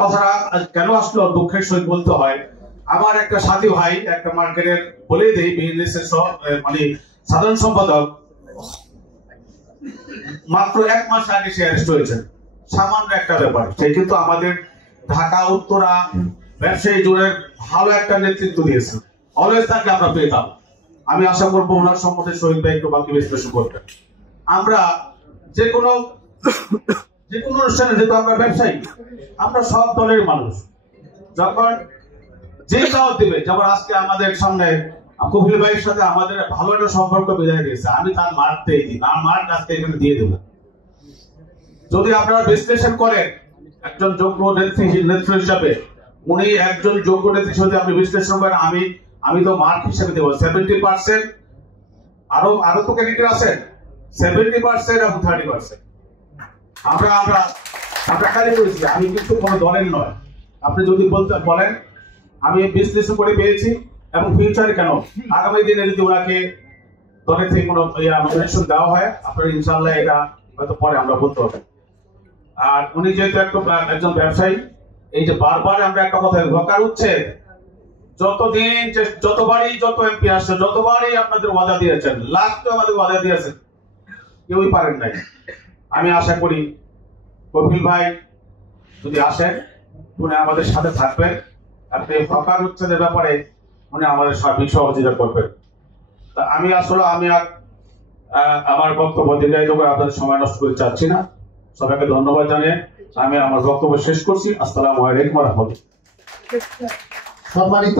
কথাটা কেন আসলো দুঃখের সহিত বলতে হয়, আমার একটা সাথী ভাই একটা মার্কেটের বলে দেই বিজনেস এর মানে সাধারণ সম্পাদক, মাত্র 1 মাস আগে সে অ্যারেস্ট হয়েছেন সামান্য একটা ব্যাপার। সে কিন্তু আমাদের ঢাকা উত্তরা ব্যবসায়ী জুড়ে ভালো একটা নেতৃত্ব দিয়েছে, অলওয়েজ তাকে আমরা পেতাম। আমি আশা করবো ওনার সম্বন্ধে শহীদ ভাই একটু বাকি বিশ্লেষণ করবেন। আমরা যে কোনো অনুষ্ঠানে, যেহেতু আমরা ব্যবসায়ী, আমরা সব দলের মানুষ, যখন যে দাওয়াত দিবে, যেমন আজকে আমাদের সামনে কপিল ভাইয়ের সাথে আমাদের ভালো একটা সম্পর্ক বিদায় দিয়েছে, আমি তার মার্ক দিয়ে দিই, তার মার্ক আজকে এখানে দিয়ে দেবো। যদি আপনারা বিশ্লেষণ করেন একজন যোগ্য নেত্রী হিসাবে, উনি একজন যোগ্য নেত্রী হিসেবে আপনি বিশ্লেষণ করেন, আমি তো মার্ক হিসেবে দেবো 70%। আরো তো ক্যান্ডিডেট আছেন 70% এবং 30%। আমরা খালি করেছি, আমি কিন্তু কোনো দলের নয়। আপনি যদি বলেন আমি বিশ্লেষণ করে পেয়েছি, এবং ফিউচারে কেন আগামী দিনে যদি ওনাকে দলের থেকে কোনো নমিনেশন দেওয়া হয়, আপনার ইনশাআল্লাহ এটা হয়তো পরে আমরা বলতে হবে। আর উনি যেহেতু একজন ব্যবসায়ী, এই যে বারবার আমরা একটা কথা ধোঁকার উচ্ছেদ, যতবারই যত এমপি আসছে, যতবারই আপনাদের ওয়াদা দিয়েছেন, লাস্ট আমাদের ওয়াদা দিয়েছেন, কেউই পারেন নাই। আমি আশা করি কপিল ভাই যদি আসেন, উনি আমাদের সাথে থাকবেন, আপনি হকার উচ্ছেদের ব্যাপারে উনি আমাদের সার্বিক সহযোগিতা করবেন। তা আমি আমার বক্তব্য দীর্ঘায়িত করে আপনাদের সময় নষ্ট করতে চাচ্ছি না। সবাইকে ধন্যবাদ জানিয়ে আমি আমার বক্তব্য শেষ করছি। আসসালামু আলাইকুম ওয়া রাহমাতুল্লাহ। সম্মানিত